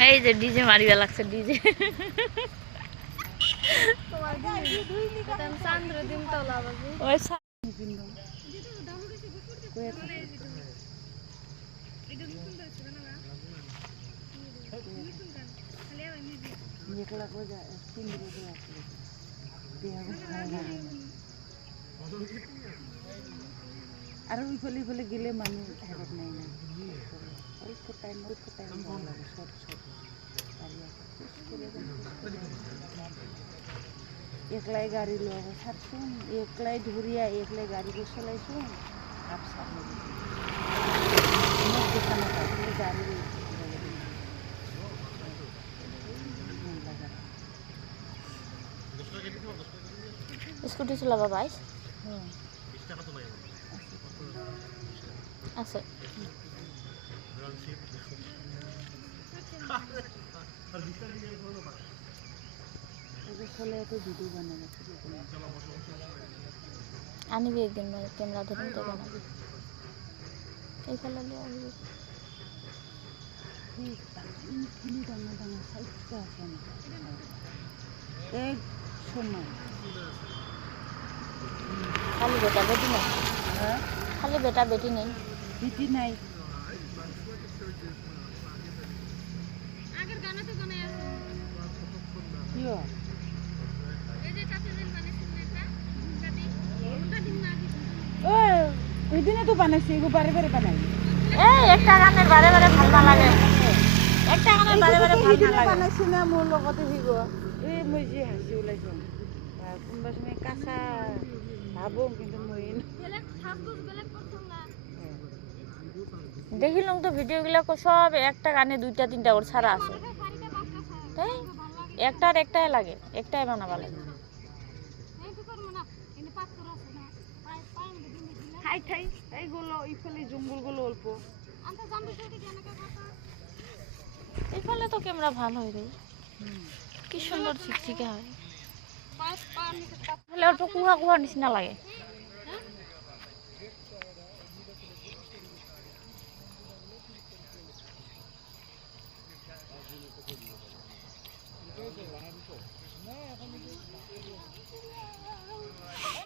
এই যে ডিজে মারিয়া লাগছে ডিজে আর ওই ফলে গেলে মানুষ হেরত নাই না অল্প টাইম ভালো লাগে সব একলাই গাড়ি লোক ছাড়ছুন একলাই ধরিয়া একলাই গাড়ি করে চলাইছুন হাফ সামনে গাড়ি স্কুটি চালাবা বাইস আছে আনিবি একদিন ক্যামেরা ধরে তো বানাবি এই ফেলা লিয়ে আসবি এক সময় খালি বেটা বেটি নেই খালি বেটা বেটি নেই বিটি নাই ওই দিনে তো বানাইছি এগো বারে বারে বানাই এই একটা গানের বারে বারে ভাল না লাগে একটা গানের বারে বারে ভাল না লাগে বানাইছি না মোর লগতে হিগো এই মই যে হাসি ওলাইছো কোনবা সময় কাঁচা ভাবো কিন্তু মই দেখিলাম তো ভিডিওগুলো সব একটা গানে দুইটা তিনটা করে ছাড়া আছে তাই একটাই লাগে একটাই বানাবা লাগে এইগুলো ইফালে জঙ্গলগুলো অল্প এইফালে তো ক্যামেরা ভালো হয় রে কি সুন্দর ছিকছিকে হয় তাহলে অল্প কুহা কুহার নিচিনা লাগে